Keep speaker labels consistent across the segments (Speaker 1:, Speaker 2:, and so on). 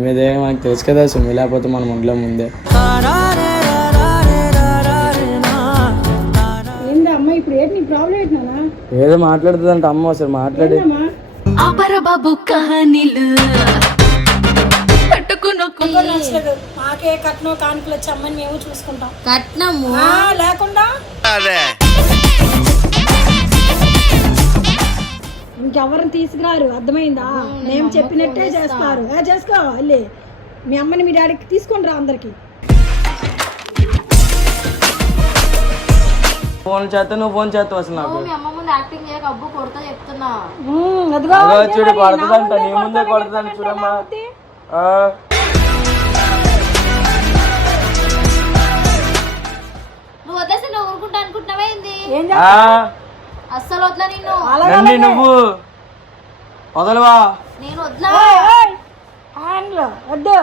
Speaker 1: మీదే మనకు తెలుసు కదా సుమి లేకపోతే మనం ఒంట్లో ముందే.
Speaker 2: ఏందా అమ్మ ఇప్పుడు ఏంటి నీ ప్రాబ్లం ఏంటన్నా?
Speaker 1: ఏదో మాట్లాడుతుందంట అమ్మ ఒకసారి మాట్లాడి.
Speaker 3: అపర బాబు కహానీలు.
Speaker 2: నచ్చలేదు మాకే కట్నం కానుకలు వచ్చి అమ్మని మేము చూసుకుంటాం.
Speaker 3: కట్నము?
Speaker 2: ఆ, లేకుండా? ఇంకెవరిని తీసుకురారు? అర్థమైందా? మేము చెప్పినట్టే చేస్తారు. చేసుకో వెళ్ళి. మీ అమ్మని మీ డాడీకి తీసుకొని రా అందరికి.
Speaker 1: ఫోన్ చేస్తా నువ్వు ఫోన్ చేస్తావు అసలు నాకు.
Speaker 3: మీ అమ్మ ముందు యాక్టింగ్ చేయక అబ్బు కొడతా చెప్తున్నా.
Speaker 2: ఉమ్, అదిగో
Speaker 1: అగో
Speaker 2: ఇదే
Speaker 1: చూడు
Speaker 2: నా
Speaker 1: కొడతదంట
Speaker 2: ముందే
Speaker 1: నీ ముందే
Speaker 2: కొడతాను,
Speaker 1: కొడతాను
Speaker 2: ఎందుకంటే
Speaker 1: చూడమ్మా.
Speaker 3: నువ్వు నువ్వు ఊరుకుంటా అనుకుంటున్నావా ఏంది? అస్సలు వద్లా నిన్ను.
Speaker 1: నంది నువ్వు వదలవా?
Speaker 3: నేను వద్లా.
Speaker 2: హ్యాండ్లో వద్దు.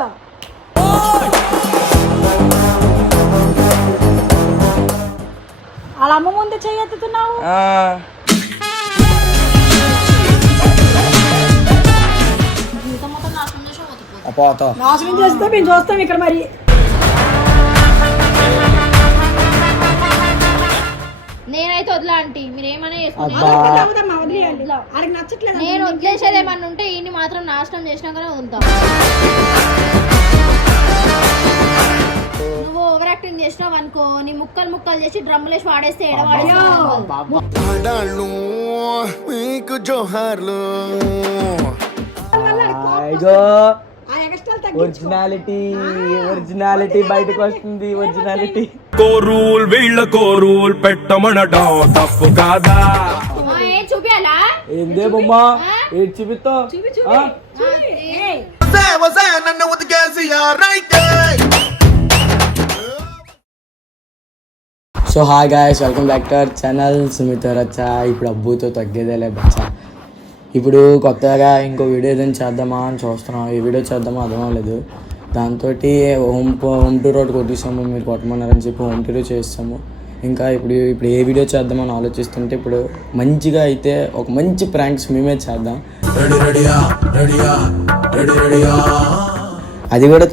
Speaker 2: వాళ్ళ అమ్మ ముందు చెయ్యెత్తుతున్నావు
Speaker 1: ఆ,
Speaker 3: జీవితం మొత్తం నాశనం చేసి పోతుంది
Speaker 1: అప్పా, అత్త.
Speaker 2: నాశనం చేస్తే మేము చూస్తాం ఇక్కడ మరి.
Speaker 3: వదిలా ఆంటీ మీరు ఏమైనా చేసుకోండి నేను వదిలేసేది ఏమన్నా ఉంటే ఈయన్ని మాత్రం నాశనం చేసినాకనే వదులుతా. నువ్వు ఓవర్ యాక్టింగ్ చేసినావు అనుకో నీ ముక్కలు ముక్కలు చేసి డ్రమ్ములేసి వాడేస్తే ఎడవాడేస్తావు
Speaker 4: ఆడాళ్ళు మీకు జోహార్లు
Speaker 1: ఇగో
Speaker 2: ఆ ఎక్స్ట్రా తగ్గి
Speaker 1: ఒరిజినాలిటీ ఒరిజినాలిటీ బయటకు వస్తుంది ఒరిజినాలిటీ.
Speaker 5: కోరూల్ వీళ్ళ కోరూల్ పెట్టమనడం తప్పు కాదా?
Speaker 3: చూపియాలా?
Speaker 1: ఏందే బొమ్మ? ఆ?
Speaker 2: ఏయ్,
Speaker 4: నన్ను ఉతికేసి
Speaker 1: so hi guys welcome back to our channel Sumitha రచ్చ ఇప్పుడు అబ్బుతో తగ్గేదేలే బచ్చ. ఇప్పుడు కొత్తగా ఇంకో వీడియో ఏదైనా చేద్దామా అని చూస్తున్నాం. ఈ వీడియో చేద్దామా? అర్థం అవ్వలేదు దాంతో హోమ్ హోమ్ టూర్ ఒకటి కొట్టిస్తాము మీరు కొట్టమన్నారని చెప్పి హోమ్ టూర్ చేస్తాము ఇంకా ఇప్పుడు ఇప్పుడు ఏ వీడియో చేద్దామని ఆలోచిస్తుంటే ఇప్పుడు మంచిగా అయితే ఒక మంచి ప్రాంక్స్ మేమే చేద్దాం. అది కూడా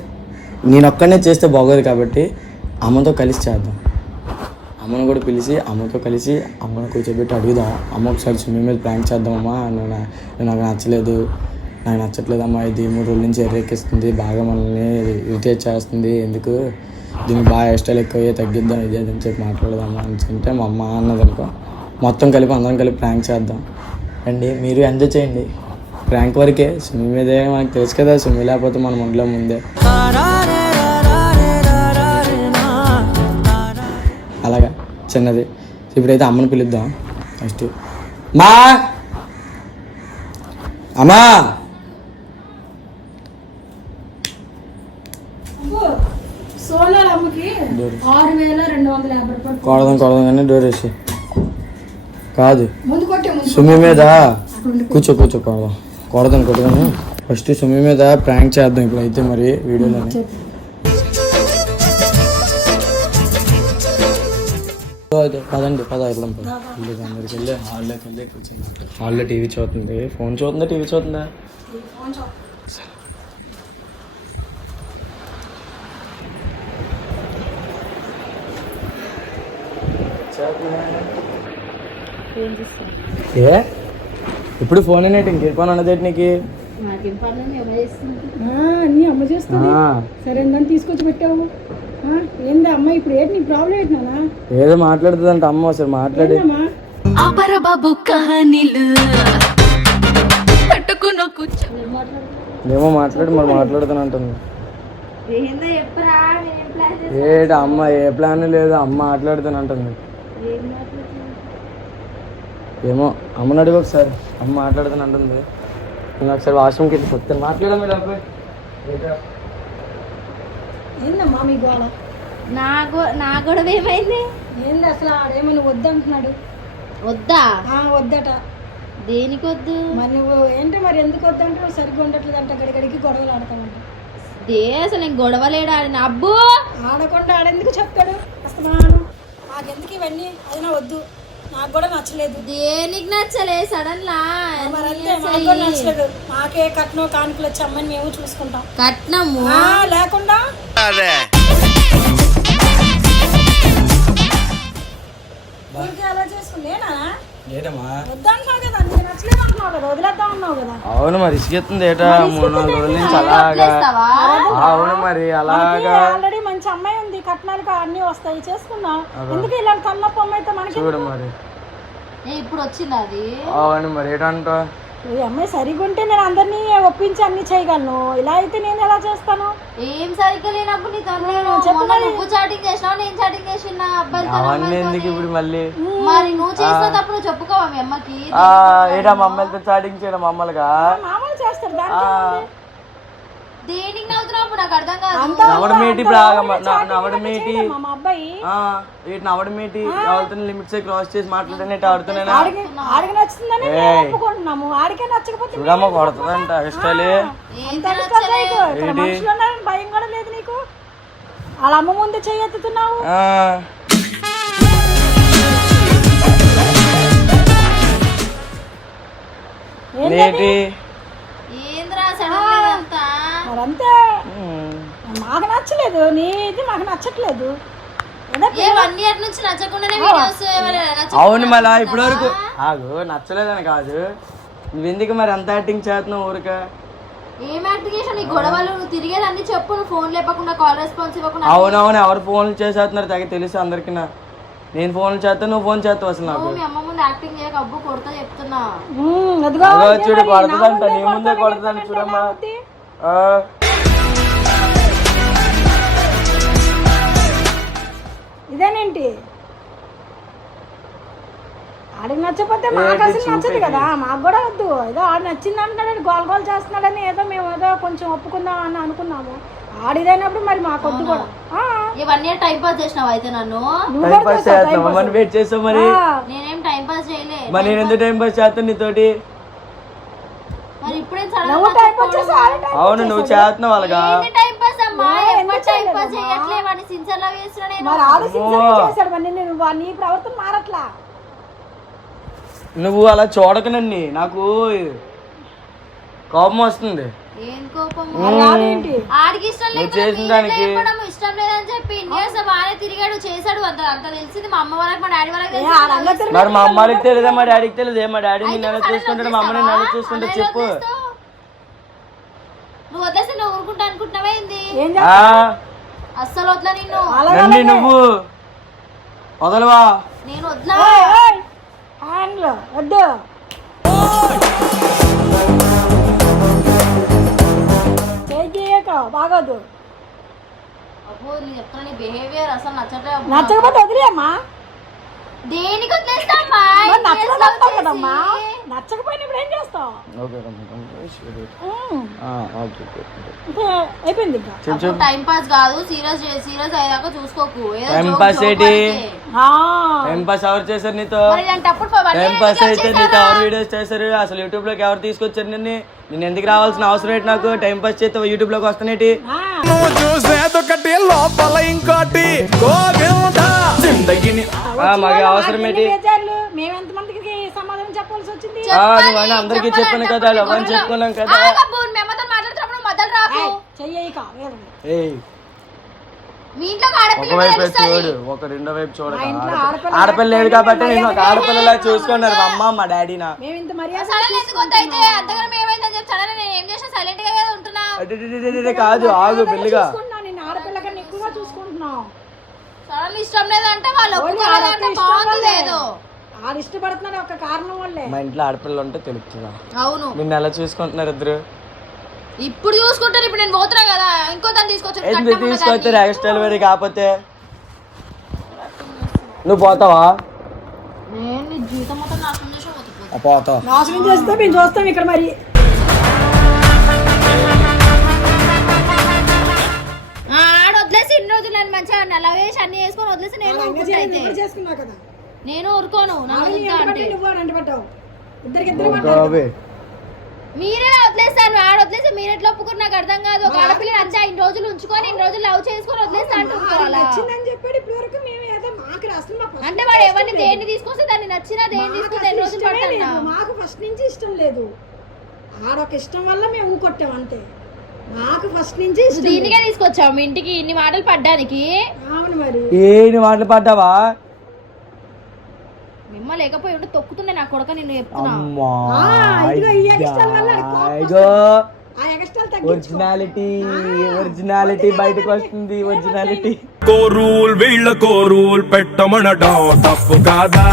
Speaker 1: నేను ఒక్కడనే చేస్తే బాగోదు కాబట్టి అమ్మతో కలిసి చేద్దాం. అమ్మను కూడా పిలిచి అమ్మతో కలిసి అమ్మను కూర్చోబెట్టి అడుగుదాం. అమ్మ ఒకసారి స్విమ్మింగ్ మీద ప్రాంక్ చేద్దామమ్మా. నేను నా- నాకు నచ్చలేదు. నాకు నచ్చట్లేదు అమ్మా ఇది మూడు రోజుల నుంచి ఎర్రెక్కిస్తుంది. బాగా మనల్ని ఇరిటేట్ చేస్తుంది. ఎందుకు? దీనికి బాగా ఇష్టాలు ఎక్కువ తగ్గిద్దాం. ఇది అని చెప్పి మాట్లాడదామా అని అంటే మా అమ్మ అన్నది అనుకో. మొత్తం కలిపి అందరం కలిపి ప్రాంక్ చేద్దాం. అండి మీరు ఎంజాయ్ చేయండి. ప్రాంక్ వరకే. స్విమ్మింగ్ మీదే మనకు తెలుసు కదా. స్విమ్మింగ్ లేకపోతే మనం ఒంట్లో ముందే. అలాగా చిన్నది. ఇప్పుడైతే అమ్మని పిలుద్దాం. ఫస్ట్ మా అమ్మా! కొడదాం కొడదాం కానీ డోర్ వేసి కాదు. సుమి మీద కూర్చో కూర్చో కొడదాం. కొడదాం కొడదాను ఫస్ట్ సుమి మీద ప్రాంక్ చేద్దాం ఇప్పుడైతే మరి వీడియోలో పదండి పద వెళ్దాం అందరికి వెళ్ళి హాల్లోకి వెళ్ళి కూర్చొని హాల్లో టీవీ చూస్తుంది. Phone చూస్తుందా TV చూస్తుందా? ఏ ఇప్పుడు ఫోన్ అనేటి ఇంకే ఫోన్ అన్నదేటి నీకు?
Speaker 2: అన్నీ అమ్మ చేస్తుంది.
Speaker 1: ఆ,
Speaker 2: సరే తీసుకొచ్చి పెట్టావు. ఏందా అమ్మ ఇప్పుడు ఏంటి నీ ప్రాబ్లం ఏంటి నాన్న?
Speaker 1: ఏదో మాట్లాడుతుందంట అమ్మ ఒకసారి మాట్లాడి.
Speaker 3: అపర బాబు కహానీలు. పట్టుకున్న కూర్చో.
Speaker 1: ఏమో మాట్లాడి మరి మాట్లాడుతాను అంటుంది
Speaker 3: ఏందో చెప్పరా నేనేం ప్లాన్
Speaker 1: ఏటి అమ్మ ఏ ప్లాన్ లేదు అమ్మ మాట్లాడుతాను అంటుంది ఏమో అమ్మని అడుగు ఒకసారి. అమ్మ మాట్లాడుతాను అంటుంది నేను ఒకసారి వాష్రూమ్కి వెళ్ళి కొత్త మాట్లాడమే డబ్బు
Speaker 2: ఏందమ్మా మీ గోళ
Speaker 3: నా గో నా గొడవ ఏమైంది?
Speaker 2: ఏంది అసలు ఆడేమని వద్దంటున్నాడు?
Speaker 3: వద్దా?
Speaker 2: వద్దట.
Speaker 3: దేనికి వద్దు
Speaker 2: మరి నువ్వు ఏంటో మరి ఎందుకు వద్దంటే సరిగ్గా ఉండట్లేదు అంట గడిగడికి గొడవలు ఆడతామంట
Speaker 3: దే అసలు నేను గొడవలేడా అని అబ్బు!
Speaker 2: ఆడకుండా ఆడెందుకు చెప్తాడు అసలు మాను మాకెందుకు ఇవన్నీ? అది నా వద్దు. నాకు కూడా నచ్చలేదు.
Speaker 3: దేనికి నచ్చలే? సడన్ లా
Speaker 2: నచ్చలేదు. మాకే కట్నం కానుకలు వచ్చి అమ్మని మేము చూసుకుంటాం.
Speaker 3: కట్నము?
Speaker 2: లేకుండా కదా
Speaker 1: అవును మరి ఇసుకెత్తుంది ఏటా? మూడు నాలుగు రోజుల నుంచి అలాగా. అవును మరి అలాగా.
Speaker 2: ఆల్రెడీ మంచి అమ్మాయి ఉంది కట్నాలకు అన్ని వస్తాయి చేసుకుందాం. ఎందుకు ఇలాంటి తల్లప్ప అమ్మాయితో మనకి
Speaker 1: చూడు మరి.
Speaker 3: ఇప్పుడు వచ్చింది అది?
Speaker 1: అవును మరి ఏటంటా
Speaker 2: ఈ అమ్మాయి సరిగా ఉంటే నేను అందరినీ ఒప్పించి అన్ని చేయగలను. ఇలా అయితే నేను ఎలా చేస్తాను?
Speaker 3: ఏం సరిగ్గా లేనప్పుడు నీతో మొన్న నువ్వు చాటింగ్ చేసినావు నేను చాటింగ్ చేసిన అబ్బాయితో
Speaker 1: అవన్నీ ఎందుకు ఇప్పుడు మళ్ళీ?
Speaker 3: మరి నువ్వు చేసినప్పుడు నువ్వు చెప్పుకోవా మీ అమ్మకి?
Speaker 1: ఆ, ఏటా మమ్మల్తో చాటింగ్ చేయడం మమ్మల్గా
Speaker 2: మామూలు చేస్తారు దానికి
Speaker 3: నవ్వుతున్నావు నాకు అర్థం కాదు.
Speaker 2: మా అబ్బాయి.
Speaker 1: ఏంటి లిమిట్స్ క్రాస్ చేసి మాట్లాడనే ఆడుతున్నానా
Speaker 2: ఆడికి ఆడికి నచ్చుతుందని మేము ఒప్పుకుంటున్నాము. ఆడికే నచ్చకపోతే
Speaker 1: చూడమ్మ కొడుతుందంట ఇష్టాలే
Speaker 2: భయం కూడా లేదు నీకు? వాళ్ళ అమ్మ ముందు చేయెత్తుతున్నావు
Speaker 3: ఏంద్రా సడన్ అంతా
Speaker 1: ఉమ్.
Speaker 2: మాకు నచ్చలేదు నీ ఇది మాకు నచ్చట్లేదు. ఏదో
Speaker 3: ఏ వన్ ఇయర్ నుంచి నచ్చకుండానే వీడియోస్
Speaker 1: అవును మళ్ళా ఇప్పటి వరకు ఆగు నచ్చలేదని కాదు. నువ్వెందుకు మరి అంత యాక్టింగ్ చేస్తున్నావు ఊరిక?
Speaker 3: ఏం నీ గొడవలు నువ్వు తిరిగేది అన్ని చెప్పు నువ్వు ఫోన్ లేపకుండా కాల్ రెస్పాన్స్ ఇవ్వకుండా
Speaker 1: అవునవును ఎవరు ఫోన్లు చేసేస్తున్నారు తెగ తెలుసు అందరికి నేను ఫోన్ చేస్తా నువ్వు ఫోన్ చేస్తావు అసలు నాకు.
Speaker 3: మీ అమ్మ ముందు యాక్టింగ్ చేయక అబ్బు కొడతా చెప్తున్నా.
Speaker 1: చూడు
Speaker 2: మరి, నా ముందే
Speaker 1: నీ ముందే
Speaker 2: కొడతాను,
Speaker 1: చూడమ్మా.
Speaker 2: ఇదేనేంటి? ఆడికి నచ్చకపోతే మాకు అసలు నచ్చదు కదా మాకు కూడా వద్దు. ఏదో ఆడు నచ్చింది అంటున్నాడు గోల్ గోల్ చేస్తున్నాడని ఏదో మేము ఏదో కొంచెం ఒప్పుకుందాం అని అనుకున్నాము. ఆడిదైనప్పుడు మరి మాకు వద్దు కూడా.
Speaker 3: ఇయర్ టైం పాస్ చేసినావు అయితే నన్ను?
Speaker 1: Time pass. వెయిట్ చేస్తావు? మరి
Speaker 3: నేనేం టైం పాస్ చేయలే.
Speaker 1: మరి నేను ఎందుకు టైం పాస్ చేస్తాను నీతోటి?
Speaker 3: మరి ఇప్పుడే
Speaker 2: నువ్వు టైం పాస్ చేసి ఆడే టైం
Speaker 1: అవును నువ్వు చేస్తున్నావు అలాగా
Speaker 3: టైం పాస్ అమ్మా?
Speaker 2: ఏ,
Speaker 3: ఎప్పుడు
Speaker 2: ఎందుకు
Speaker 3: టైం పాస్
Speaker 2: చేయలేదమ్మా?
Speaker 3: చేయట్లే వాడిని సిన్సియర్ లవ్ చేస్తున్నా నేను.
Speaker 2: మరి ఆలోచించాలి చేశాడు మరి నేను వా- నీ ప్రవర్తన మారట్లా?
Speaker 1: నువ్వు అలా చూడక నన్ను నాకు కోపం వస్తుంది.
Speaker 3: ఏం కోపం?
Speaker 2: మరి ఆడేంటి
Speaker 3: ఆడికి ఇష్టం
Speaker 1: నువ్వు
Speaker 3: లేదు
Speaker 1: చేసిన దానికి-
Speaker 3: చెప్పడం ఇష్టం లేదని చెప్పి బాగానే తిరిగాడు చేశాడు అంత అంత తెలిసింది మా అమ్మ వాళ్ళకి మా డాడీ వాళ్ళకి
Speaker 1: మరి మా అమ్మకి తెలియదా? మా డాడీకి తెలియదే? మా డాడీ నిన్ను చూసుకుంటాడు మా అమ్మని? ఎలా చూసుకుంటా చెప్పు?
Speaker 3: నువ్వు నువ్వు ఊరుకుంటా అనుకుంటున్నావా ఏంది? అస్సలు వదల నిన్ను.
Speaker 1: నన్ను నువ్వు వదలవా?
Speaker 3: నేను వదలా
Speaker 2: హ్యాండ్లో వద్దు.
Speaker 3: నీ బిహేవియర్ అసలు.
Speaker 2: నచ్చకపోతే వదిలేమ్మా
Speaker 3: దేనికి వదిలేస్తామ్మా
Speaker 2: కదమ్మా. నచ్చకపోయినప్పుడు ఏం అయిపోయింది
Speaker 3: టైం పాస్ కాదు సీరియస్ సీరియస్ అయ్యాక చూసుకోకు.
Speaker 1: ఏంటి? టైం పాస్ ఎవరు చేశారు నీతో? టైం పాస్ అయితే? నీతో ఎవరు వీడియోస్ చేశారు? అసలు యూట్యూబ్లోకి ఎవరు తీసుకొచ్చారు నిన్ను? నేను ఎందుకు రావాల్సిన అవసరం ఏంటి నాకు? టైం పాస్ చేస్తే యూట్యూబ్లోకి వస్తానేటి?
Speaker 4: చూసేదొకటి లోపల ఇంకోటి. గోవింద! జిందగిని
Speaker 1: ఆ, మాకు అవసరం ఏంటి
Speaker 2: ఎన్ని బేజార్లు? మేము ఎంతమందికి సమాధానం చెప్పాల్సి వచ్చింది?
Speaker 1: ఆ, నువ్వని అందరికీ చెప్పాను కదా ఎవరిని చెప్పుకున్నాం కదా.
Speaker 3: ఆగబ్బు, మీ అమ్మతో మాట్లాడుతున్నప్పుడు మొదలు రాకు.
Speaker 2: చెయ్యక
Speaker 1: ఏయ్.
Speaker 3: మీ ఇంట్లో
Speaker 1: ఒక
Speaker 3: ఆడపిల్ల
Speaker 1: వైపు
Speaker 3: తెలుస్తుంది
Speaker 1: చూడు ఒక రెండో వైపు
Speaker 2: ఇంట్లో
Speaker 1: ఆడపిల్ల-
Speaker 2: ఆడపిల్ల
Speaker 1: ఆడపిల్ల లేదు కాబట్టి నేను ఒక ఆడపిల్లలా చూసుకున్నారు మా అమ్మ మా
Speaker 3: సైలెంట్గా కదా
Speaker 1: ఆగు పెళ్ళిగా
Speaker 2: చూసుకుంటున్నాం నిన్ను ఆడపిల్ల కన్నా ఎక్కువగా చూసుకుంటున్నాం
Speaker 3: సడన్ ఇష్టం లేదంటే వాళ్ళు
Speaker 2: ఓన్లీ
Speaker 3: ఒప్పుకోలేదంటే బాగుంది. ఏదో
Speaker 2: ఆడు ఇష్టపడుతున్నాడు ఒక కారణం వల్లే.
Speaker 1: మా ఇంట్లో ఆడపిల్ల ఉంటే తెలుస్తుందా?
Speaker 3: అవును.
Speaker 1: నిన్ను ఎలా చూసుకుంటున్నారు ఇద్దరు?
Speaker 3: ఇప్పుడు చూసుకుంటారు ఇప్పుడు నేను పోతున్నా కదా. ఇంకో దాన్ని తీసుకొచ్చి దాన్ని.
Speaker 1: ఎక్స్ట్రా డెలివరీ కాకపోతే? నువ్వు పోతావా?
Speaker 3: నేను నీ జీవితం మొత్తం నాశనం చేసి
Speaker 1: పోతావు.
Speaker 2: నాశనం చేస్తే మేము చూస్తాం ఇక్కడ మరి.
Speaker 3: వదిలేసి ఇన్ని రోజులు నన్ను మంచిగా నల్ల వేసి అన్ని వేసుకొని వదిలేసి నేను ఊరుకుంటా అయితే.
Speaker 2: కదా.
Speaker 3: నేను ఊరుకోను నా అంటే.
Speaker 2: నువ్వు అని అంటపడ్డావు
Speaker 3: మీరే వదిలేస్తారు ఆడ వదిలేసి మీరు ఎట్లా ఒప్పుకున్నారు నాకు అర్థం కాదు. ఒక ఆడపిల్ల నచ్చా ఇన్ని రోజులు ఉంచుకొని ఇన్ని రోజులు లవ్ చేసుకొని వదిలేస్తా అంటున్నారు అలా
Speaker 2: నచ్చిందని చెప్పాడు ఇప్పటి వరకు మేము ఏదో మాకు అసలు మా first
Speaker 3: అంటే వాడు ఎవరిని. దేన్ని తీసుకొస్తే దాన్ని నచ్చినా దేన్ని
Speaker 2: అసలు
Speaker 3: ఎన్ని రోజులు
Speaker 2: ఇష్టమే
Speaker 3: పడతా
Speaker 2: లేదు. మాకు ఫస్ట్ నుంచి ఇష్టం లేదు. ఆడొక ఇష్టం వల్ల మేము ఊకొట్టాం అంతే. మాకు ఫస్ట్ నుంచి ఇష్టం.
Speaker 3: దీనికే తీసుకొచ్చావు మీ ఇంటికి ఇన్ని మాటలు పడ్డానికి.
Speaker 2: అవును మరి.
Speaker 1: ఏని మాటలు పడ్డావా?
Speaker 3: మిమ్మ లేకపోయి ఉంటే తొక్కుతుండే నా కొడక నిన్ను చెప్తున్నా.
Speaker 1: అమ్మా
Speaker 2: ఆ, ఇదిగో ఈ extra వల్ల ఆడికి కోపం
Speaker 1: ఇగో
Speaker 2: ఆ ఎక్స్ట్రాలు తగ్గించుకో.
Speaker 1: ఒరిజినాలిటీ ఒరిజినాలిటీ బయటకు వస్తుంది ఒరిజినాలిటీ
Speaker 5: కో రూల్ వీళ్ళకో రూల్ పెట్టమనడం? తప్పు కాదా?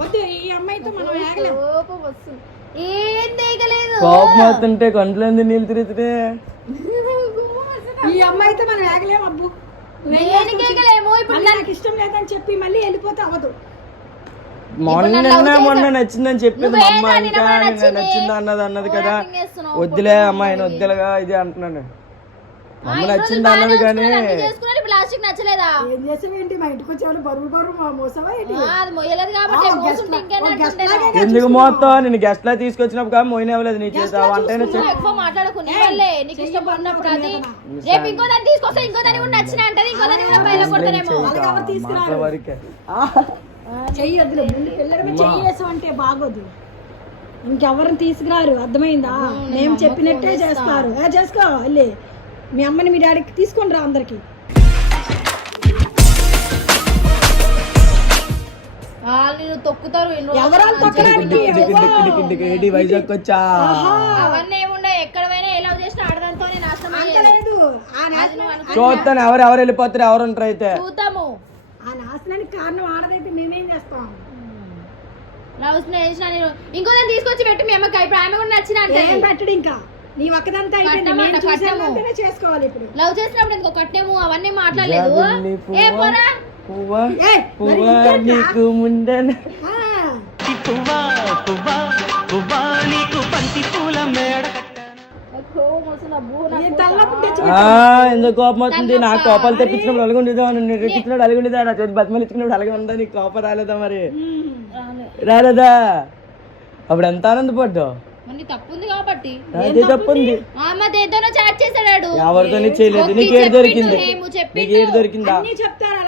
Speaker 2: వద్దు ఈ అమ్మాయితో మనం ఏగలేం
Speaker 3: కోపం వస్తుంది. ఏం తీయగలేదు
Speaker 1: కోపం వస్తుంటే కంట్లోంది నీళ్ళు తిరుగుతున్నాయి
Speaker 2: ఈ అమ్మాయితో మనం ఏగలేం అబ్బు.
Speaker 3: ఇప్పుడు
Speaker 2: నాకు ఇష్టం లేదని చెప్పి మళ్ళీ వెళ్ళిపోతే
Speaker 1: మొన్న మొన్న నచ్చిందని చెప్పింది మా అమ్మ ఇంకా
Speaker 3: నచ్చింది?
Speaker 1: అన్నది అన్నది కదా. వద్దులే అమ్మాయి వద్దులుగా ఇది అంటున్నాను. అమ్మ నచ్చింది అన్నది కానీ
Speaker 3: లాస్ట్కి నచ్చలేదా?
Speaker 2: ఏం చేసావేంటి మా ఇంటికి వచ్చేవాళ్ళు బరువు బరువు మా మోసవా ఏంటి?
Speaker 3: ఆ, అది మొయ్యలేదు కాబట్టి
Speaker 2: ఆ,
Speaker 3: మోసుంటే
Speaker 2: లా-
Speaker 3: ఇంకేనా?
Speaker 2: లాగే
Speaker 1: ఎందుకు మొత్తం? నేను గెస్ట్ లా తీసుకొచ్చినప్పుడు కానీ మోయిన అవ్వలేదు నీ చేసా వంటైనా
Speaker 3: నువ్వు ఎక్కువ మాట్లాడకు నీ వల్లే. నీకు ఇష్టపడినప్పుడు అది రేపు ఇంకో దాన్ని తీసుకొస్తే ఇంకో దాన్ని కూడా నచ్చిన అంటది ఇంకో దాన్ని కూడా బయట కొడతానేమో
Speaker 1: మాటల వరకే.
Speaker 2: చెయ్యి వద్దులే. ముందు పిల్లల మీద చెయ్యి వేసాం అంటే బాగోదు. ఇంకెవరిని తీసుకురారు? అర్థమైందా? మేము చెప్పినట్టే చేస్తారు. ఏ, చేసుకో వెళ్ళి. మీ అమ్మని మీ డాడీకి తీసుకొని రా అందరికి.
Speaker 3: వాళ్ళు తొక్కుతారు
Speaker 2: ఎవరాలు తొక్కడానికి
Speaker 1: ఏడి వైజాగ్ వచ్చా?
Speaker 3: అవన్నీ ఏముండవు ఎక్కడ పోయినా ఎలా చేసినా ఆడదాంతోనే నాశనం అయ్యేది.
Speaker 2: లేదు. ఆ నాశనం
Speaker 1: చూస్తాను ఎవరు ఎవరు వెళ్ళిపోతారు ఎవరు ఉంటారు అయితే.
Speaker 3: చూద్దాము.
Speaker 2: ఆ నాశనానికి కారణం ఆడదైతే మేమేం చేస్తాం?
Speaker 3: లవ్ చేసిన నేను ఇంకో దాన్ని తీసుకొచ్చి పెట్టి మీ అమ్మకి ఇప్పుడు ఆమె కూడా నచ్చిన అంటే.
Speaker 2: ఏం పెట్టడు ఇంకా? నీ ఒక్కదంతా అయిపోయింది చేసుకోవాలి ఇప్పుడు.
Speaker 3: లవ్ చేసినప్పుడు ఇంకో కట్నేము అవన్నీ మాట్లాడలేదు. ఏ పోరా?
Speaker 1: పువ్వా? పువ్వా? నీకు ముందన? ఎందుకు కోపం వస్తుంది? నాకు కోపాలు తెప్పించినప్పుడు అలాగే ఉండేదా నేను రెక్కించినప్పుడు అలాగే ఉండేదా నా చేతి బతిమలు ఇచ్చినప్పుడు అలాగే ఉందా నీకు కోపం రాలేదా మరి? రాలేదా? అప్పుడు ఎంత ఆనందపడ్డావు?
Speaker 3: తప్పుంది కాబట్టి.
Speaker 1: అదే తప్పుంది? ఎవరితో చేయలేదు. నీకు ఏడు దొరికింది?
Speaker 3: ఏమో చెప్పి
Speaker 1: నీకు ఏడు దొరికిందా?
Speaker 2: అన్నీ చెప్తారు?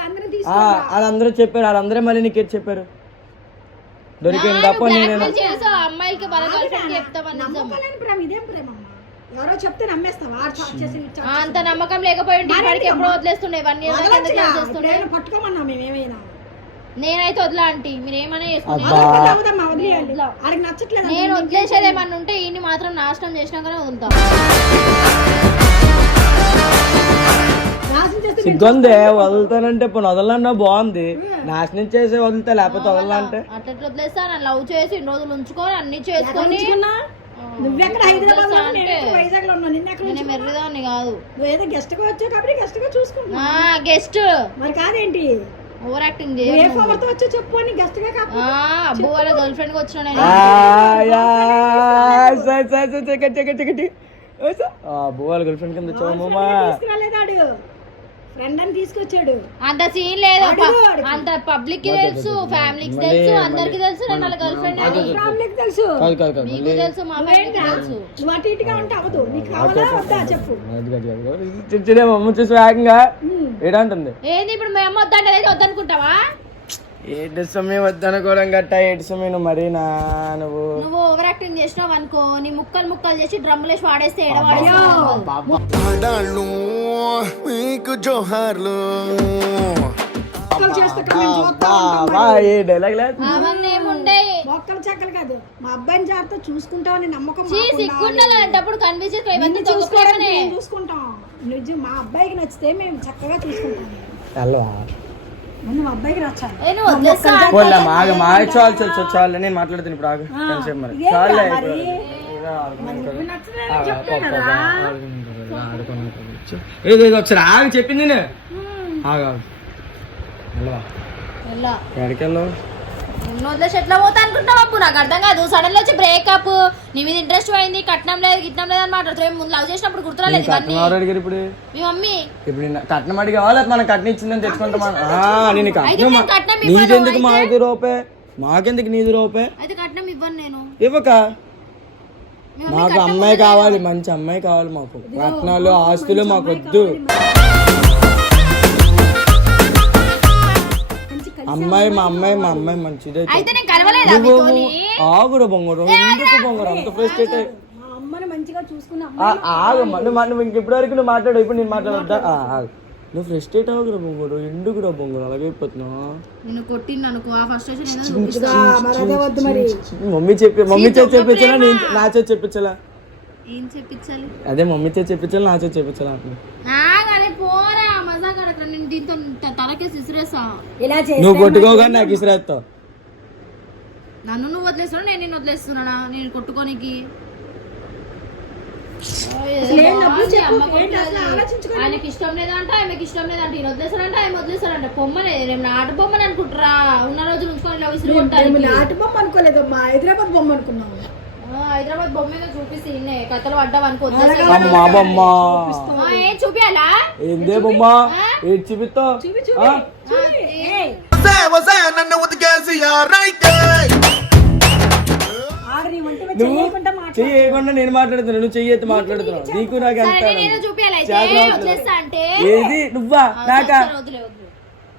Speaker 2: వాళ్ళందరూ
Speaker 1: చెప్పారు వాళ్ళందరూ మళ్ళీ నీకు చెప్పారు? దొరికింది తప్ప నేను
Speaker 3: అమ్మాయిలకి?
Speaker 2: ఎవరో చెప్తే నమ్మేస్తావా?
Speaker 3: అంత నమ్మకం లేకపోయింది ఎప్పుడో వదిలేస్తుండే వన్ ఇయర్
Speaker 2: పట్టుకోమన్నా మేమేమైనా
Speaker 3: నేనైతే వదిలా ఆంటీ. మీరు ఏమైనా చేసుకోండి. నేను వదిలేసేది ఏమన్నా ఉంటే ఈయన్ని మాత్రం నాశనం చేసినాకనే వదులుతా.
Speaker 2: నాశనం చేస్తే
Speaker 1: సిగ్గుందే వదులుతానంటే ఇప్పుడు వదలన్నా బాగుంది. నాశనం చేసే వదులుతా లేకపోతే వదలంటే
Speaker 3: అట్లా వదిలేస్తా? నన్ను లవ్ చేసి ఇన్ని రోజులు ఉంచుకొని అన్ని చేసుకొని?
Speaker 2: నువ్వెక్కడ హైదరాబాద్లో
Speaker 3: అంటే-
Speaker 2: నేను వైజాగ్లో ఉన్నాను నిన్న ఎక్కడ
Speaker 3: నేను మెర్రిదాన్ని కాదు.
Speaker 2: నువ్వు ఏదో గెస్ట్గా వచ్చావు కాబట్టి గెస్ట్గా చూసుకుంటున్నా
Speaker 3: ఆ గెస్ట్
Speaker 2: మరి కాదేంటి?
Speaker 3: ఓవర్ యాక్టింగ్
Speaker 2: నువ్వు ఏ
Speaker 3: చేయను
Speaker 2: ఫోవర్తో వచ్చో చెప్పు అని గెస్ట్గా కాపు
Speaker 3: ఆ, అబ్బు వాళ్ళ గర్ల్ ఫ్రెండ్కి వచ్చిన నేను.
Speaker 1: వాళ్ళ గర్ల్ ఫ్రెండ్ కింద
Speaker 2: తీసుకురాలేదాడు. ఫ్రెండ్ అని తీసుకొచ్చాడు.
Speaker 3: అంత సీన్ లేదు. అంత పబ్లిక్కి తెలుసు ఫ్యామిలీకి తెలుసు అందరికి తెలుసు నేను వాళ్ళ గర్ల్ ఫ్రెండ్ అని
Speaker 2: ఫ్యామిలీకి తెలుసు.
Speaker 1: కాదు కాదు కాదు
Speaker 3: మీకు తెలుసు మా ఫ్యామిలీకి తెలుసు.
Speaker 2: నువ్వు అటు ఇటుగా ఉంటే అవదు నీకు కావాలా వద్దా చెప్పు.
Speaker 1: చిన్న చూసి ఏడంటుంది
Speaker 3: ఏంది ఇప్పుడు మీ అమ్మ వద్దంటే వద్దనుకుంటావా?
Speaker 1: ఏడు సమయం వద్దనుకోవడం గట్ట? ఏడు సమయం? మరి నా నువ్వు
Speaker 3: నువ్వు ఓవర్ యాక్టింగ్ చేసినావు అనుకో నీ ముక్కలు ముక్కలు చేసి డ్రమ్ములేసి వాడేస్తే
Speaker 6: ఆడాళ్ళు మీకు జోహార్లు.
Speaker 1: ఏ డైలాగ్ లేదు.
Speaker 3: అవన్నీ ఏముండే?
Speaker 2: మొక్కలు చెక్కలు కాదు. మా అబ్బాయిని జాగ్రత్త చూసుకుంటామని నమ్మకం.
Speaker 3: సిగ్గుండాలి అంటప్పుడు ఇవన్నీ
Speaker 2: చూసుకోవడానికి చూసుకుంటాం. నిజం మా అబ్బాయికి నచ్చితే మేము చక్కగా చూసుకుంటాం.
Speaker 1: చాలు చాలు చాలు చాలు నేను మాట్లాడుతాను ఇప్పుడు ఆగు. కొంచెం మరి.
Speaker 2: ఇదేం
Speaker 1: చాలే. ఏదో ఒకసారి ఆగి చెప్పింది నేను. ఆగు ఎక్కడికి వెళ్ళవు?
Speaker 3: నిన్ను వదిలేసి ఎట్లా పోతా అనుకుంటావు అప్పు నాకు అర్థం కాదు. సడన్ వచ్చి బ్రేకప్ నీ మీద ఇంట్రెస్ట్ పోయింది కట్నం లేదు గిట్నం లేదు అని ముందు లవ్ చేసినప్పుడు గుర్తురాలేదు
Speaker 1: కట్నం
Speaker 3: ఇవన్నీ?
Speaker 1: అడిగారు ఇప్పుడు?
Speaker 3: మీ మమ్మీ?
Speaker 1: ఇప్పుడు నిన్న కట్నం అడిగావా లేకపోతే మనకు కట్నం ఇచ్చిందని తెచ్చుకుంటామా నేను కట్నం నీకెందుకు? మాకు రూపే? మాకెందుకు నీది రూపే?
Speaker 3: అయితే కట్నం ఇవ్వను నేను.
Speaker 1: ఇవ్వక. మాకు అమ్మాయి కావాలి మంచి అమ్మాయి కావాలి మాకు. రత్నాలు ఆస్తులు మాకు వద్దు. అమ్మాయి మా అమ్మాయి మా అమ్మాయి మంచిదే
Speaker 3: అయితే నేను కలవలేదా
Speaker 1: నువ్వు ఆగురా బొంగరు ఎందుకు బొంగరు అంత ఫ్రస్ట్రేట్
Speaker 2: మా అమ్మని మంచిగా చూసుకున్నా
Speaker 1: ఆగు నువ్వు నువ్వు ఇంక ఇప్పటి వరకు నువ్వు మాట్లాడు ఇప్పుడు నేను మాట్లాడొద్దా. నువ్వు ఫ్రస్ట్రేట్ ఆగురా బొంగరు ఎందుకురా బొంగరు అలాగే అయిపోతున్నావు
Speaker 3: నేను కొట్టింది అనుకో ఆ
Speaker 1: మమ్మీ చెప్పి మమ్మీ చేతి చెప్పించాలా? నేను నా చేతి చెప్పించాలా?
Speaker 3: ఏం చెప్పించాలి?
Speaker 1: అదే మమ్మీ చేతి చెప్పించాలా నా చేతి చెప్పించాలా అంటున్నా.
Speaker 3: కానీ పోరా మజా కడక నేను దీంతో
Speaker 2: ఇలా
Speaker 1: నువ్వు కొట్టుకోగానే నాకు ఇసిరేస్తావు.
Speaker 3: నన్ను నువ్వు వదిలేస్తున్నా నేను నిన్ను వదిలేస్తున్నానా నేను కొట్టుకోనికి. ఆయనకి ఇష్టం లేదంట ఆమెకి ఇష్టం లేదంట. ఈయన వదిలేస్తారంట ఆయన వదిలేస్తారంట బొమ్మనే రేపు నాట బొమ్మని అనుకుంటారా ఉన్న రోజు ఉంచుకొని ఇలా విసిరి కొట్టాలి.
Speaker 2: నాటి బొమ్మ అనుకోలేదమ్మా. హైదరాబాద్ బొమ్మ అనుకున్నావు
Speaker 3: హైదరాబాద్ బొమ్మ చూపిస్తే ఇన్నే కథలు పడ్డావు అనుకో
Speaker 1: అమ్మా బొమ్మ
Speaker 3: ఏం చూపియాలా?
Speaker 1: ఏందే బొమ్మ? ఏది చూపిస్తావు? ఆ?
Speaker 6: వసే నన్ను ఉతికేసి రైతే
Speaker 2: ఆడ నీ వంట మీద
Speaker 1: నువ్వు
Speaker 2: చేయకుండా మాట్లాడు.
Speaker 1: చెయ్యి వేయకుండా నేను మాట్లాడుతున్నా నువ్వు చెయ్యి మాట్లాడుతున్నావు నీకు నాకు ఎంత ఏది నువ్వా? నాకా?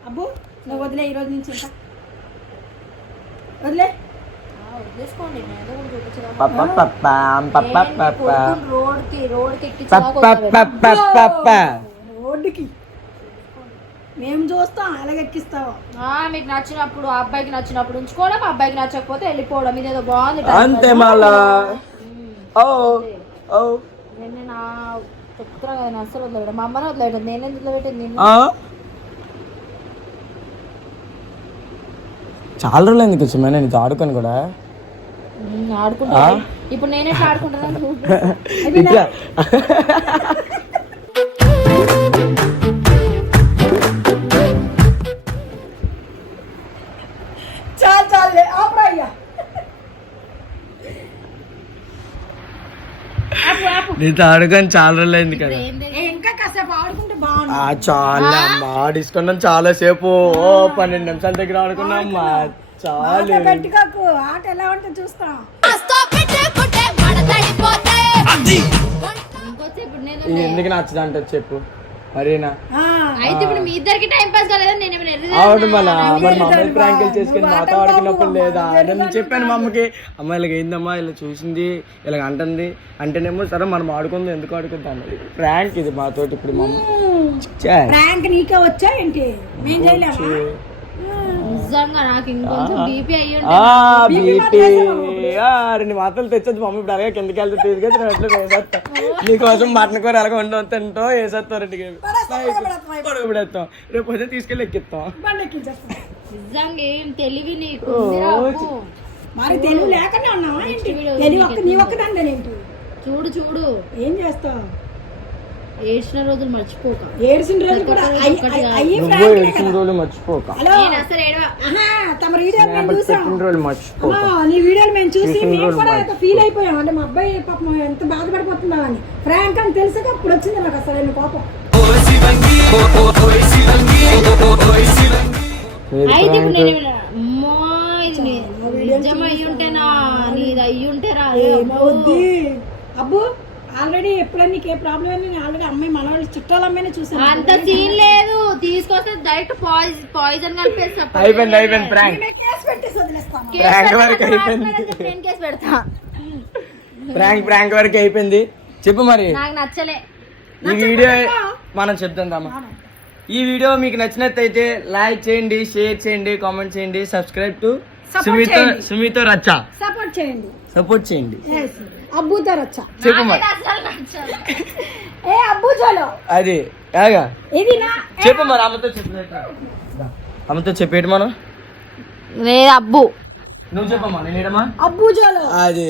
Speaker 2: అబ్బు నువ్వు వదిలే ఈ రోజు నుంచి ఇంకా. వదిలే.
Speaker 3: వదిలేసుకోండి నేను ఏదో
Speaker 2: మేము చూస్తాం ఎలాగెక్కిస్తావో
Speaker 3: మీకు నచ్చినప్పుడు ఆ అబ్బాయికి నచ్చినప్పుడు ఉంచుకోవడం ఆ అబ్బాయికి నచ్చకపోతే వెళ్ళిపోవడం. ఇదేదో బాగుంది
Speaker 1: అంతే. మళ్ళా. ఓ ఓ.
Speaker 3: నేను నా చెప్తున్నా కదా నేను అస్సలు వదిలేడు మా అమ్మని వదిలేడు నేను ఎందుకు
Speaker 1: ఆ? చాలా రోజులు ఎందుకు వచ్చి నేను ఆడుకొని కూడా.
Speaker 3: ఆడుకుంటా. ఇప్పుడు నేనే ఆడుకుంటాను?
Speaker 1: నీతో ఆడుకొని చాలా రోజులు అయింది కదా.
Speaker 2: ఏ, ఇంకా కాసేపు ఆడుకుంటే బాగుండు.
Speaker 1: ఆ, చాలా అమ్మా చాలా సేపు ఓ పన్నెండు నిమిషాల దగ్గర ఆడుకున్నాం చాలు.
Speaker 2: ఆట ఎలా ఉంటే చూస్తాం.
Speaker 1: ఎందుకు నచ్చదు అంటే చెప్పు. మరీనా?
Speaker 2: ఆ,
Speaker 3: అయితే ఇప్పుడు మీ ఇద్దరికి టైం పాస్ కాలేదా? నేను ఏమైనా ఎర్రది
Speaker 1: అవును మన మరి మమ్మల్ని ప్రాంకులు చేసుకుని మాతో ఆడుకున్నప్పుడు లేదా? నేను చెప్పాను మా అమ్మకి. అమ్మ ఇలాగ ఏందమ్మా ఇలా చూసింది ఇలాగ అంటుంది. అంటేనేమో సరే మనం ఆడుకుంది ఎందుకు ఆడుకుందాం అన్నది. ప్రాంక్ ఇది మాతోటి ఇప్పుడు మా అమ్మ. ఛే,
Speaker 2: ర్యాంక్ నీకే వచ్చా ఏంటి? చేయలేమా?
Speaker 3: నిజంగా నాకు ఇంకొంచెం బీపీ అయ్యి
Speaker 1: బీపీ రెండు మాటలు తెచ్చొచ్చు మమ్మీ ఇప్పుడు అలాగే కిందకి వెళ్తే తీసుకొచ్చి నేను ఎట్లా వేసేస్తా. నీకోసం మటన్ కూర ఎలాగ వండి తింటో వేసేస్తావు రెండుకి పడగబడేస్తాం రేపు పొద్దున్న తీసుకెళ్ళి ఎక్కిస్తాం
Speaker 3: నిజంగా ఏం తెలివి నీకు.
Speaker 2: మరి తెలుగు లేకనే ఉన్నావా ఏంటి? తెలివి ఒక్క నీ ఒక్కదాన్ని ఏంటి?
Speaker 3: చూడు చూడు.
Speaker 2: ఏం చేస్తావు?
Speaker 3: ఏడ్చిన రోజులు మర్చిపోక.
Speaker 2: ఏడిసిన రోజు కూడా
Speaker 1: నువ్వు ఏడిచిన. రోజులు మర్చిపోక.
Speaker 2: హలో.
Speaker 3: నేను అసలు ఏడవ.
Speaker 2: ఆహా, తమ వీడియోలు మేము చూసాం
Speaker 1: పెట్టిన రోజులు మర్చిపోక.
Speaker 2: ఆ, నీ వీడియోలు మేము చూసి మేము కూడా ఫీల్ అయిపోయాం. అంటే మా అబ్బాయి పాపం ఎంత బాధపడిపోతున్నావు అని. ఫ్రాంక్ అని తెలిసాక అప్పుడు వచ్చింది నాకు అసలు కోపం.
Speaker 1: మీరు
Speaker 3: అయితే ఇప్పుడు నేను అమ్మా నిజం నీది అయ్యి ఉంటేరా
Speaker 2: వద్ది అబ్బు ఆల్రెడీ ఎప్పుడైనా నీకు ఏ ప్రాబ్లం అని నేను ఆల్రెడీ అమ్మాయి మనవాళ్ళు చుట్టాల అమ్మాయిని చూసాను
Speaker 3: అంత సీన్ లేదు. తీసుకొస్తే డైరెక్ట్ పాయిజన్ కలిపేస్తా
Speaker 1: అయిపోయింది అయిపోయింది ప్రాంక్
Speaker 2: కేసు పెట్టేసి
Speaker 1: ప్రాంక్ వరకు అయిపోయింది.
Speaker 3: నేను కేసు పెడతా.
Speaker 1: ప్రాంక్ ప్రాంక్ వరకు అయిపోయింది. చెప్పు మరి.
Speaker 3: నాకు నచ్చలే.
Speaker 1: ఈ వీడియో మనం చెప్తాం తమ్మ ఈ వీడియో మీకు నచ్చినట్టయితే లైక్ చేయండి షేర్ చేయండి కామెంట్ చేయండి సబ్స్క్రైబ్ టు సుమితో. సుమితో రచ్చ.
Speaker 2: సపోర్ట్ చేయండి.
Speaker 1: సపోర్ట్ చేయండి.
Speaker 2: Yes. అబ్బుతో రచ్చ
Speaker 1: చెప్పు మరి.
Speaker 3: నాకైతే అసలు నచ్చలే.
Speaker 2: ఏ అబ్బు చలో.
Speaker 1: అది ఏగా
Speaker 2: ఇది నా
Speaker 1: చెప్పు మరి అమ్మతో చెప్పు అమ్మతో చెప్పేటి మనం?
Speaker 3: లేదు అబ్బు.
Speaker 1: నువ్వు చెప్పమ్మా నేను
Speaker 2: అబ్బు చలో.
Speaker 1: అది.